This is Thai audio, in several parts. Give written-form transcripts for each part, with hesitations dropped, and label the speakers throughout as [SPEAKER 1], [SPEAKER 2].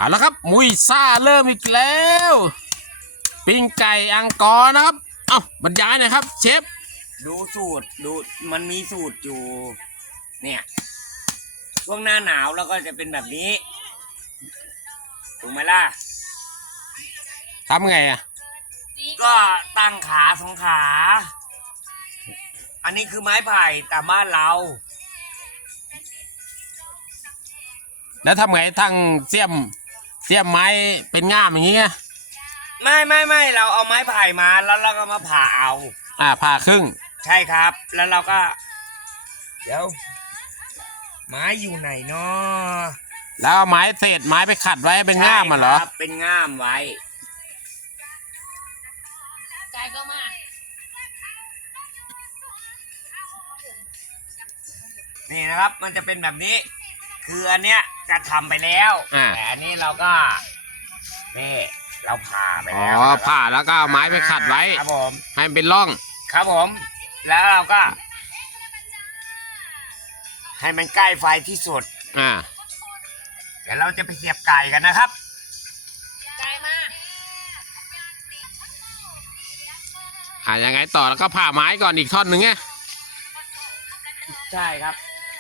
[SPEAKER 1] เอาละครับมุยซ่าเริ่มอีกแล้วปิ้งไก่อังกอร์นะครับเอ้าบรรยายหน่อยครับเชฟ
[SPEAKER 2] ดูสูตรดูมันมีสูตรอยู่เนี่ยช่วงหน้าหนาวแล้วก็จะเป็นแบบนี้ถูกไหมล่ะ
[SPEAKER 1] ทำไงอ่ะ
[SPEAKER 2] ก็ตั้งขาสองขาอันนี้คือไม้ไผ่ตามบ้านเรา
[SPEAKER 1] แล้วทำไงทั้งเสียมไม้เป็นง่ามอย่างเงี้ย
[SPEAKER 2] ไม่เราเอาไม้ไผ่มาแล้วเราก็มาผ่าเอา
[SPEAKER 1] ผ่าครึ่ง
[SPEAKER 2] ใช่ครับแล้วเราก็เดี๋ยวไม้อยู่ไหนเนาะ
[SPEAKER 1] แล้วเอาไม้เศษไม้ไปขัดไว้เป็นง่ามมาเหรอ
[SPEAKER 2] เป็นง่ามไว้
[SPEAKER 3] ไก่ก็มา
[SPEAKER 2] นี่นะครับมันจะเป็นแบบนี้คืออันเนี้ยจะทำไปแล้วแต่อันนี้เราก็นี่เราผ่าไปแล้ว
[SPEAKER 1] ผ่าแล้วก็เอาไม้ไปขัดไว้
[SPEAKER 2] ครับผม
[SPEAKER 1] ให้มันเป็นร่อง
[SPEAKER 2] ครับผมแล้วเราก็ให้มันใกล้ไฟที่สุดเดี๋ยวเราจะไปเสียบไก่กันนะครับ
[SPEAKER 3] ไก่มา
[SPEAKER 1] ยังไงต่อแล้วก็ผ่าไม้ก่อนอีกท่อนหนึ่งไง
[SPEAKER 2] ใช่ครับ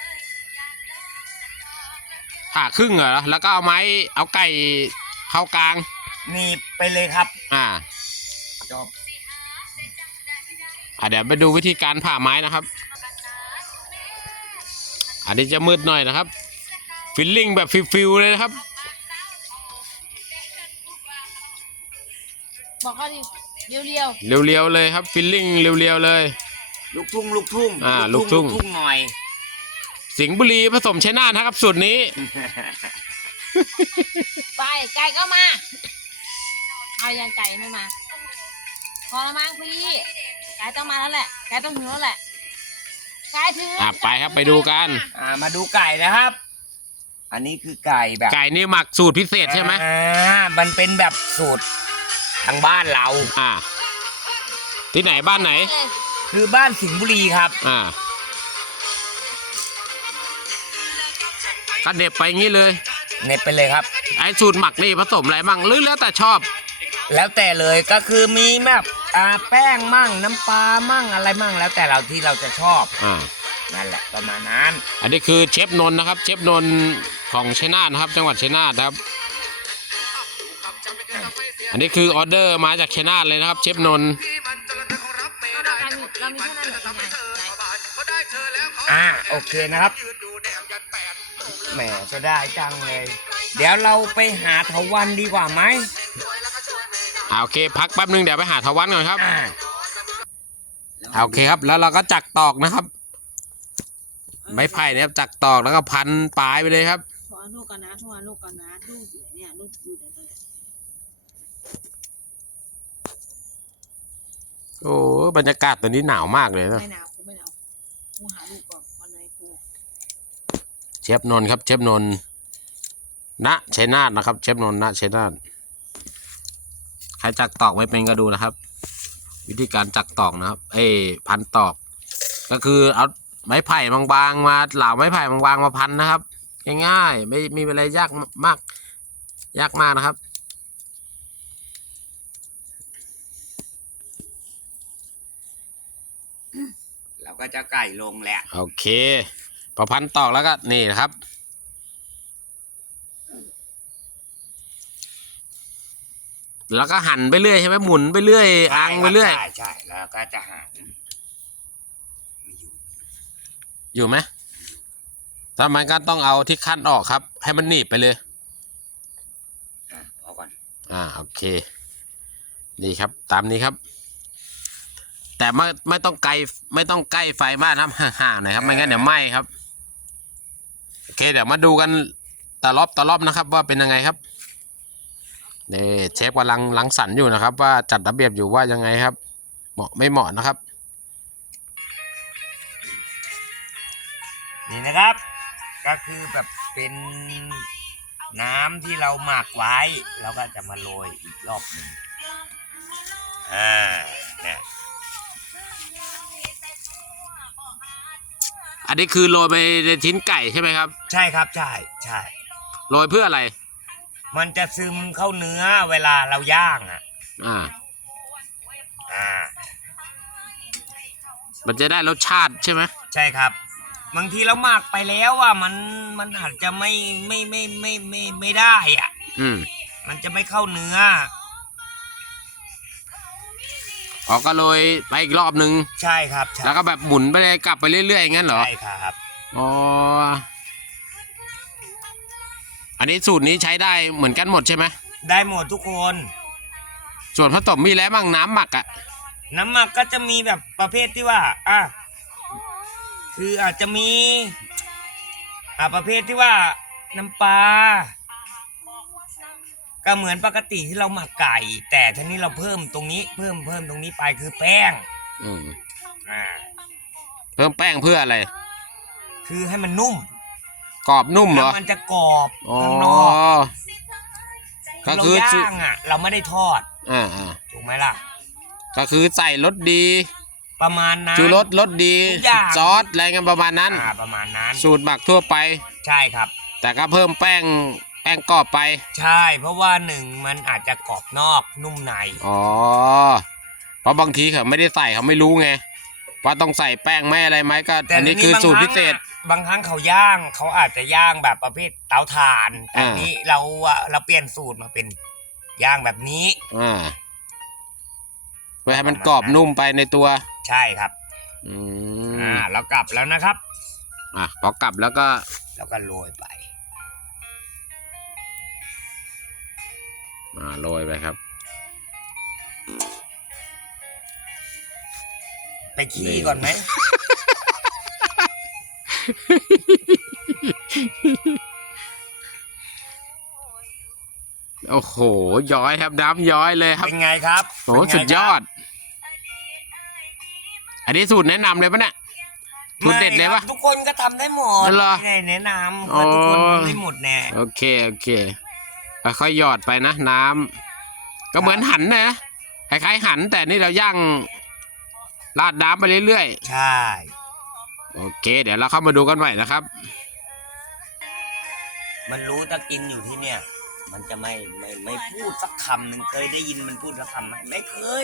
[SPEAKER 1] ผ่าครึ่งเหรอแล้วก็เอาไม้เอาไก่เข้ากลาง
[SPEAKER 2] นี่ไปเลยครับจบ
[SPEAKER 1] เดี๋ยวไปดูวิธีการผ่าไม้นะครับอันนี้จะมืดหน่อยนะครับฟิลลิ่งแบบฟิลเลยนะครับ
[SPEAKER 3] บอกเขาดิเรี
[SPEAKER 1] ยวเลยครับฟิลลิ่งเรียวเลย
[SPEAKER 2] ลูกทุ่งลูกทุ่งหน่อย
[SPEAKER 1] สิงห์บุรีผสมชัยนาทครับสูตรนี้
[SPEAKER 3] ไปไก่ก็มาเอายังไก่ไม่มาพอละมั้งพี่ไก่ต้องมาแล้วแหละไก่ต้องถึงแล้วแหละไก่ถึง
[SPEAKER 1] ไปครับไปดูกัน
[SPEAKER 2] มาดูไก่นะครับอันนี้คือไก่แบบ
[SPEAKER 1] ไก่นี่หมักสูตรพิเศษใช่ไหม
[SPEAKER 2] มันเป็นแบบสูตรทางบ้านเรา
[SPEAKER 1] ที่ไหนบ้านไหน
[SPEAKER 2] คือบ้านสิงห์บุรีครับ
[SPEAKER 1] ก็เด็บไปงี้เลย
[SPEAKER 2] เน็บไปเลยครับ
[SPEAKER 1] ไอ้สูตรหมักนี่ผสมอะไรมั่งหรือแล้วแต่ชอบ
[SPEAKER 2] แล้วแต่เลยก็คือมีแบบแป้งมั่งน้ำปลามั่งอะไรมั่งแล้วแต่เราที่เราจะชอบนั่นแหละประมาณนั้น
[SPEAKER 1] อันนี้คือเชฟนนท์นะครับเชฟนนท์ของชัยนาทนะครับจังหวัดชัยนาทครับอันนี้คือออเดอร์มาจากชัยนาทเลยนะครับเชฟนนท์
[SPEAKER 2] โอเคนะครับแหมจะได้จังเลยเดี๋ยวเราไปหาเถาวัลย์ดีกว่าไหม
[SPEAKER 1] โอเคพักแป๊บนึงเดี๋ยวไปหาเถาวัลย์ก่อนครับโอเคครับแล้วเราก็จักตอกนะครับไม้ไผ่เนี่ยจักตอกแล้วก็พันปลายไปเลยครับ
[SPEAKER 3] ลูกกันนะลูกเนี่ยลูกอยู่เลย
[SPEAKER 1] โอ้บรรยากาศตอนนี้หนาวมากเลยนะ
[SPEAKER 3] ไม่หนาวกูหาลูกก่อนวันไหนกู
[SPEAKER 1] เชฟนนท์ครับเชฟนนท์ณชัยนาทนะครับเชฟนนท์ณชัยนาทใครจักตอกไม่เป็นก็ดูนะครับวิธีการจักตอกนะครับพันตอกก็คือเอาไม้ไผ่บางๆมาเหลาไม้ไผ่บางๆมาพันนะครับง่ายๆไม่มีอะไรยากมากนะครับ
[SPEAKER 2] เราก็จะไก่ลงแหละ
[SPEAKER 1] โอเคพอพันตอกแล้วก็นี่นะครับแล้วก็หั่นไปเรื่อยใช่ไหมหมุนไปเรื่อยอังไปเรื่อย
[SPEAKER 2] ใช่แล้วก็จะหั่น
[SPEAKER 1] อยู่ไหมทำไมก็ต้องเอาที่ขั้นออกครับให้มันหนีบไปเลย
[SPEAKER 2] เอาก่อน
[SPEAKER 1] โอเคนี่ครับตามนี้ครับแต่ไม่ต้องใกล้ไฟมากครับห่างๆหน่อยครับไม่งั้นเดี๋ยวไหม้ครับโอเคเดี๋ยวมาดูกันตะลอบนะครับว่าเป็นยังไงครับนี่เชฟกำลังรังสรรค์อยู่นะครับว่าจัดระเบียบอยู่ว่ายังไงครับเหมาะไม่เหมาะนะครับ
[SPEAKER 2] นี่นะครับก็คือแบบเป็นน้ำที่เราหมักไว้แล้วก็จะมาโรยอีกรอบหนึ่งเนี่ย
[SPEAKER 1] อันนี้คือโรยไปในชิ้นไก่ใช่ไหมครับ
[SPEAKER 2] ใช่ครับใช่
[SPEAKER 1] โรยเพื่ออะไร
[SPEAKER 2] มันจะซึมเข้าเนื้อเวลาเราย่างอ่ะ
[SPEAKER 1] อ่า
[SPEAKER 2] อ่า
[SPEAKER 1] มันจะได้รสชาติใช่ไหม
[SPEAKER 2] ใช่ครับ บางทีเราหมักไปแล้วอ่ะมันอาจจะไม่ได้อ่ะ
[SPEAKER 1] อืม
[SPEAKER 2] มันจะไม่เข้าเนื้อ
[SPEAKER 1] อ๋อก็โรยไปอีกรอบนึง
[SPEAKER 2] ใช่ครับใช่
[SPEAKER 1] แล้วก็แบบหมุนไปเลยกลับไปเรื่อยๆอย่างนั้นเหรอ
[SPEAKER 2] ใช่ครับ
[SPEAKER 1] อ๋อ อันนี้สูตรนี้ใช้ได้เหมือนกันหมดใช่ไหม
[SPEAKER 2] ได้หมดทุกคน
[SPEAKER 1] ส่วนผสมมีอะไรบ้างน้ำหมักอะ
[SPEAKER 2] น้ำหมักก็จะมีแบบประเภทที่ว่าคืออาจจะมีประเภทที่ว่าน้ำปลาก็เหมือนปกติที่เราหมักไก่ แต่ทีนี้เราเพิ่มตรงนี้เพิ่มตรงนี้ไปคือแป้ง
[SPEAKER 1] อืม
[SPEAKER 2] อ่า
[SPEAKER 1] เพิ่มแป้งเพื่ออะไร
[SPEAKER 2] คือให้มันนุ่ม
[SPEAKER 1] กรอบนุ่มเหร
[SPEAKER 2] แล้
[SPEAKER 1] อ
[SPEAKER 2] วมันจะกรอบ
[SPEAKER 1] อ๋อ
[SPEAKER 2] ข้างนอก
[SPEAKER 1] ก็
[SPEAKER 2] เรา
[SPEAKER 1] คือ
[SPEAKER 2] ย่างเราไม่ได้ทอด
[SPEAKER 1] อ่า
[SPEAKER 2] ถูกไหมล่ะ
[SPEAKER 1] ก็คือใส่รสดี
[SPEAKER 2] ประมาณนั้น
[SPEAKER 1] ชูรสรสดี
[SPEAKER 2] ทุกอย่าง
[SPEAKER 1] ซอสอะไรกันประมาณนั้น
[SPEAKER 2] ประมาณนั้น
[SPEAKER 1] สูตรหมักทั่วไป
[SPEAKER 2] ใช่ครับ
[SPEAKER 1] แต่ก็เพิ่มแป้งกรอบไป
[SPEAKER 2] ใช่ เพราะว่าหนึ่งมันอาจจะกรอบนอกนุ่มใน
[SPEAKER 1] อ๋อ เพราะบางทีเขาไม่ได้ใส่เขาไม่รู้ไงว่าต้องใส่แป้งไหมอะไรไหมก็
[SPEAKER 2] แต่
[SPEAKER 1] อันนี้คือสูตรพิเศษ
[SPEAKER 2] บางครั้งเขาย่างเขาอาจจะย่างแบบประเภทเตาถ่านแต่นี้เราเปลี่ยนสูตรมาเป็นย่างแบบนี้
[SPEAKER 1] อ่าเพื่อให้มันกรอบนุ่มไปในตัว
[SPEAKER 2] ใช่ครับ
[SPEAKER 1] อืม
[SPEAKER 2] เรากลับแล้วนะครับ
[SPEAKER 1] พอกลับแล้วก็
[SPEAKER 2] แล้วก็โรยไป
[SPEAKER 1] โรยไปครับ
[SPEAKER 2] ไปขี้ก่อนไหม
[SPEAKER 1] โอ้โห ย้อยครับน้ำย้อยเลยครับ
[SPEAKER 2] เป็นไงครับ
[SPEAKER 1] โอ้โห
[SPEAKER 2] เป็นไง
[SPEAKER 1] สุดยอ
[SPEAKER 2] ครับ
[SPEAKER 1] ด อันนี้สูตรแนะนำเลยปะเนี่ยสูตรเด็ดเลยปะ
[SPEAKER 2] ไม่ครับทุกคนก็ทำได้หมด
[SPEAKER 1] เหรอ
[SPEAKER 2] ไม่ได้แนะนำ
[SPEAKER 1] อ๋อ
[SPEAKER 2] ว่าทุกคนทำได้หมดแน่
[SPEAKER 1] โอเคค่อยๆหยอดไปนะน้ำก็เหมือนหั่นนะคล้ายๆหั่นแต่นี่เราย่างราดน้ำไปเรื่อย
[SPEAKER 2] ใช่
[SPEAKER 1] ๆโอเค เดี๋ยวเราเข้ามาดูกันใหม่นะครับ
[SPEAKER 2] มันรู้ถ้ากินอยู่ที่เนี่ย มันจะไม่พูดสักคำหนึ่งเคยได้ยินมันพูดสักคำไหมไม่เคย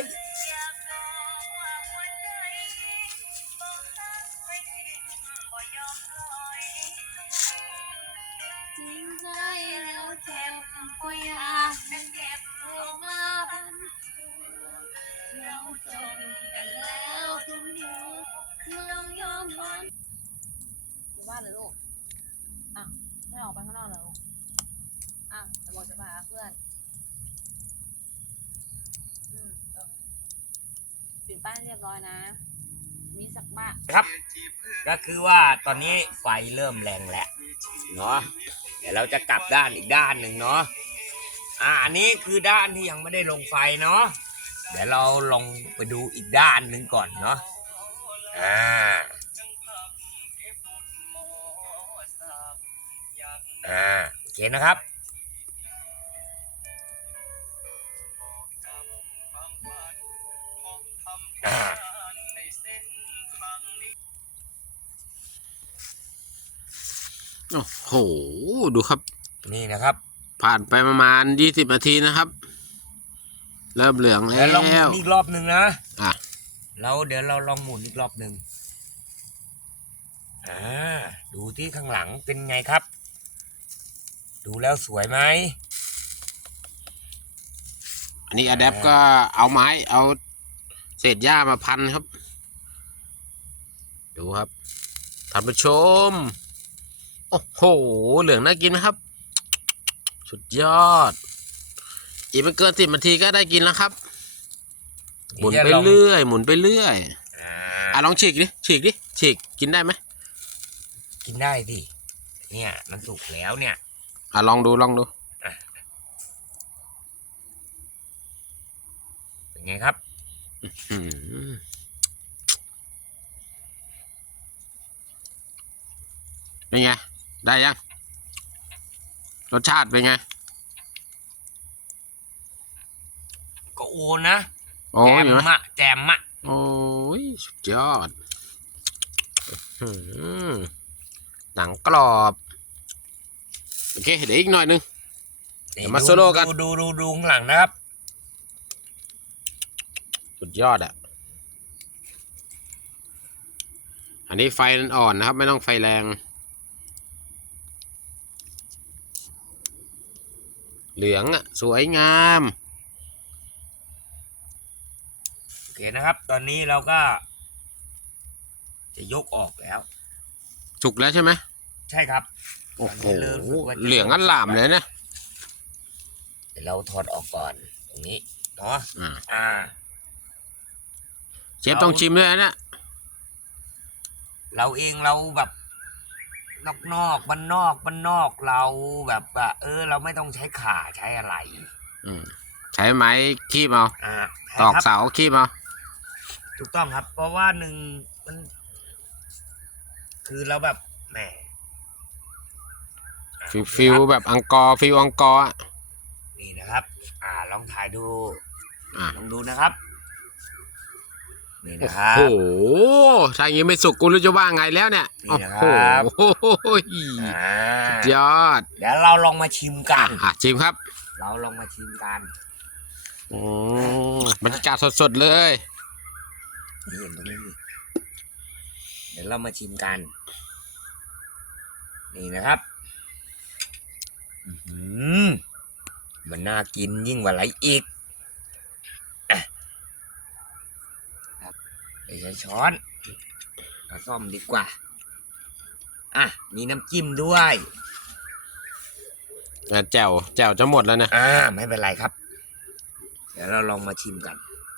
[SPEAKER 3] อยู่บ้านเลยลูกไม่ออกไปข้างนอกเหรอลูกจะบอกจะมาหาเพื่อนปิดป้ายเรียบร้อยนะ มีสักบ้า
[SPEAKER 2] ครับ ก็คือว่าตอนนี้ไฟเริ่มแรงแล้วเนาะเดี๋ยวเราจะกลับด้านอีกด้านหนึ่งเนาะอันนี้คือด้านที่ยังไม่ได้ลงไฟเนาะเดี๋ยวเราลองไปดูอีกด้านหนึ่งก่อนเนาะโอเคนะครับ
[SPEAKER 1] โอ้โห ดูครับ
[SPEAKER 2] นี่นะครับ
[SPEAKER 1] ผ่านไปประมาณ20 นาทีนะครับ เริ่มเหลืองแล้
[SPEAKER 2] แล้วลองหมุ
[SPEAKER 1] ว
[SPEAKER 2] นอีกรอบหนึ่งนะ
[SPEAKER 1] อ่ะ
[SPEAKER 2] แล้วเดี๋ยวเราลองหมุนอีกรอบหนึ่งดูที่ข้างหลังเป็นไงครับ ดูแล้วสวยไหม
[SPEAKER 1] อันนี้อแดปก็เอาไม้เอาเศษหญ้ามาพันครับ ดูครับท่านผู้ชม โอ้โห เหลืองน่ากินไหมครับ สุดยอด อีกไม่เกิน10 นาทีก็ได้กินแล้วครับ หมุนไปเรื่อยหมุนไปเรื่อยลองฉีกดิฉีกกินได้ไหม
[SPEAKER 2] กินได้ดิเนี่ยมันสุกแล้วเนี่ย
[SPEAKER 1] ลองดู
[SPEAKER 2] เป็นไงครับ
[SPEAKER 1] เป็นไง ได้ยัง รสชาติเป็นไง
[SPEAKER 2] ก็โอนะ
[SPEAKER 1] โอ้
[SPEAKER 2] แจ
[SPEAKER 1] ย
[SPEAKER 2] ม
[SPEAKER 1] เห็นไหม
[SPEAKER 2] มะแจมมะ
[SPEAKER 1] โอ้ยสุดยอดหนังกรอบ โอเคเดี๋ยวอีกหน่อยนึงเดี๋ยวมาโซโล่กัน
[SPEAKER 2] ดูข้างหลังนะครับ
[SPEAKER 1] สุดยอดอ่ะอันนี้ไฟอ่อนนะครับไม่ต้องไฟแรงเหลืองอ่ะสวยงาม
[SPEAKER 2] โอเคนะครับ ตอนนี้เราก็จะยกออกแล้ว
[SPEAKER 1] สุกแล้วใช่ไหม
[SPEAKER 2] ใช่ครับ
[SPEAKER 1] โอ้โห
[SPEAKER 2] ตนนี้ริ่มรู้สึกว่าจะ
[SPEAKER 1] เหลืองอันหลามเลยนะ
[SPEAKER 2] เดี๋ยวเราถอดออกก่อนตรงนี้เนาะ
[SPEAKER 1] อ่าเชฟต้องชิมด้วยนะเนี่ย
[SPEAKER 2] เราเองเราแบบนอกบ้านนอกเราแบบว่าเราไม่ต้องใช้ข่าใช้อะไร
[SPEAKER 1] ใช้ไม้คีบเอา
[SPEAKER 2] ใช่
[SPEAKER 1] ตอก
[SPEAKER 2] ครับ
[SPEAKER 1] เสาคีบเอา
[SPEAKER 2] ถูกต้องครับ เพราะว่าหนึ่งมัน คือเราแบบแหม
[SPEAKER 1] ฟิลแบบอังกอร์ฟิลอังกอร์อ่ะ
[SPEAKER 2] นี่นะครับ ลองถ่ายดู
[SPEAKER 1] อ่ะ
[SPEAKER 2] ลองดูนะครับ นี่นะครั
[SPEAKER 1] โอ้
[SPEAKER 2] บ
[SPEAKER 1] โหถ้าอย่างงี้ไม่สุกกูรู้จะว่าไงแล้วเนี่ย
[SPEAKER 2] นี่
[SPEAKER 1] โอ้
[SPEAKER 2] นะ
[SPEAKER 1] โห
[SPEAKER 2] ครับ อ่า
[SPEAKER 1] สุดยอด
[SPEAKER 2] เดี๋ยวเราลองมาชิมกัน
[SPEAKER 1] ชิมครับ
[SPEAKER 2] เราลองมาชิมกัน
[SPEAKER 1] บรรยากาศสดๆเลย
[SPEAKER 2] นี่เห็นตรงนี้เดี๋ยวเรามาชิมกัน นี่นะครับมันน่ากินยิ่งกว่าอะไรอีกไปใช้ช้อนเอาซ่อมดีกว่ามีน้ำจิ้มด้วย
[SPEAKER 1] แจ่วจะหมดแล้วนะ
[SPEAKER 2] ไม่เป็นไรครับ เดี๋ยวเราลองมาชิมกัน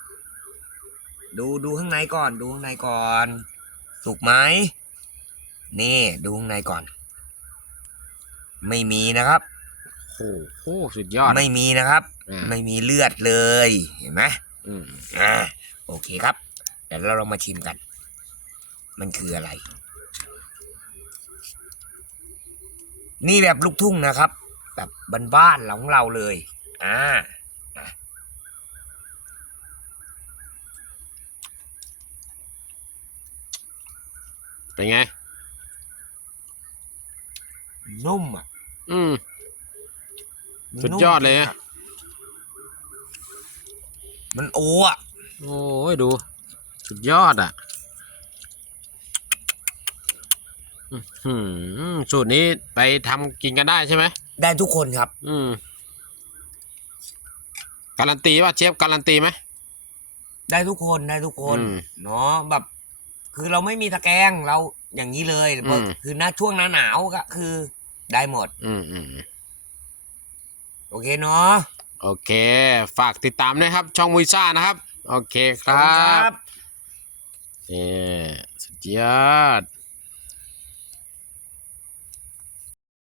[SPEAKER 2] ดูข้างในก่อน ดูข้างในก่อน สุกไหมนี่ดูข้างในก่อน ไม่มีนะครับ
[SPEAKER 1] โอ้โหสุดยอด
[SPEAKER 2] ไม่มีนะครับ ไม่มีเลือดเลยเห็นไหม โอเคครับ เดี๋ยวเราลองมาชิมกัน มันคืออะไร นี่แบบลูกทุ่งนะครับ แบบบ้านๆของเราเลย
[SPEAKER 1] เป็นไง
[SPEAKER 2] นุ่มอ่ะ
[SPEAKER 1] สุดยอดเลยนะ
[SPEAKER 2] มันโอ้อะ
[SPEAKER 1] โอ้ยดู สุดยอดอ่ะสูตรนี้ไปทำกินกันได้ใช่ไหม
[SPEAKER 2] ได้ทุกคนครับ
[SPEAKER 1] การันตีว่าเชฟการันตีไหม
[SPEAKER 2] ได้ทุกคนเนาะแบบ คือเราไม่มีตะแกรงเราอย่างนี้เลยคือหน้าช่วงหน้าหนาวก็คือได้หมดโอเคเนาะ
[SPEAKER 1] โอเค ฝากติดตามด้วยครับ ช่องมุยซ่านะครับ โอเคค
[SPEAKER 2] ขอบ
[SPEAKER 1] รั
[SPEAKER 2] คุณครับ บ
[SPEAKER 1] สุดยอด